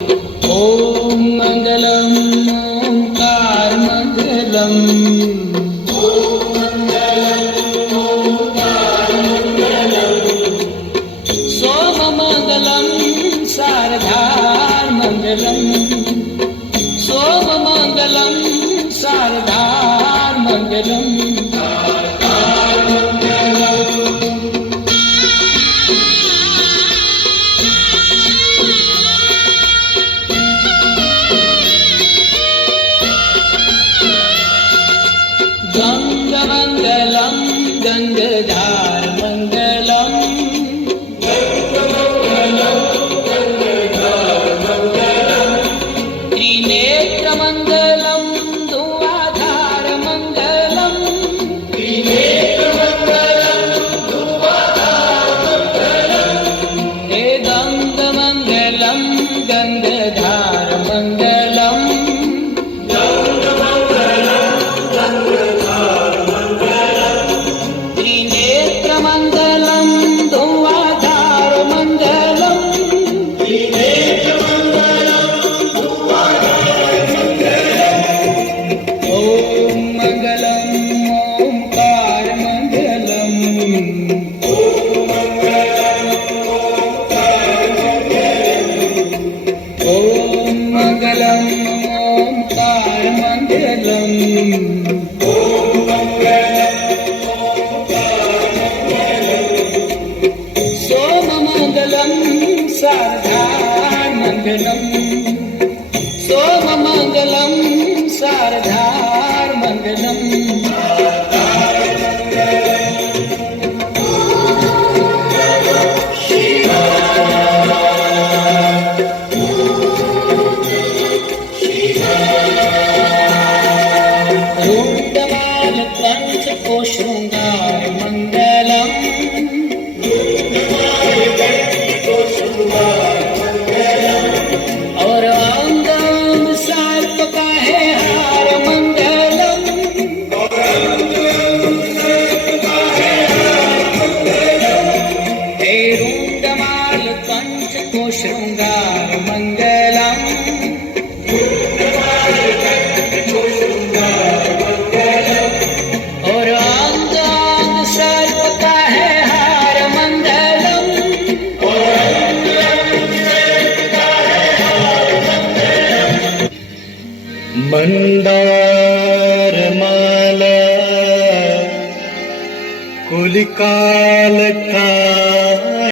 ओम मंगलम ओंकार मंगलम सोम मंगलम शारदार मंगलम सोम मंगलम शारदार मंगलम गंगमंगलम गंगाधार मंगलम त्रिनेत्रमंगलम धुआधार मंगलम हे गंगमंगलम गंगाधार मंगलम त्रिनेत्रमंगलम धुआधार मंगलम ओम मंगलम ओंकार मंगलम ओम मंगलम ओंकार मंगलम सोम मंगलम शारदार मंगलम सोम मंगलम शारदार मंगलम रुद्रमाल कंठ को श्रृंगार मंगलम और अंगम सर्प का है हार मंगलम हे रुद्रमाल कंठ को श्रृंगार मंगलम और अंगम सर्प का है हार मंगलम मंदार माला कुलिकाल का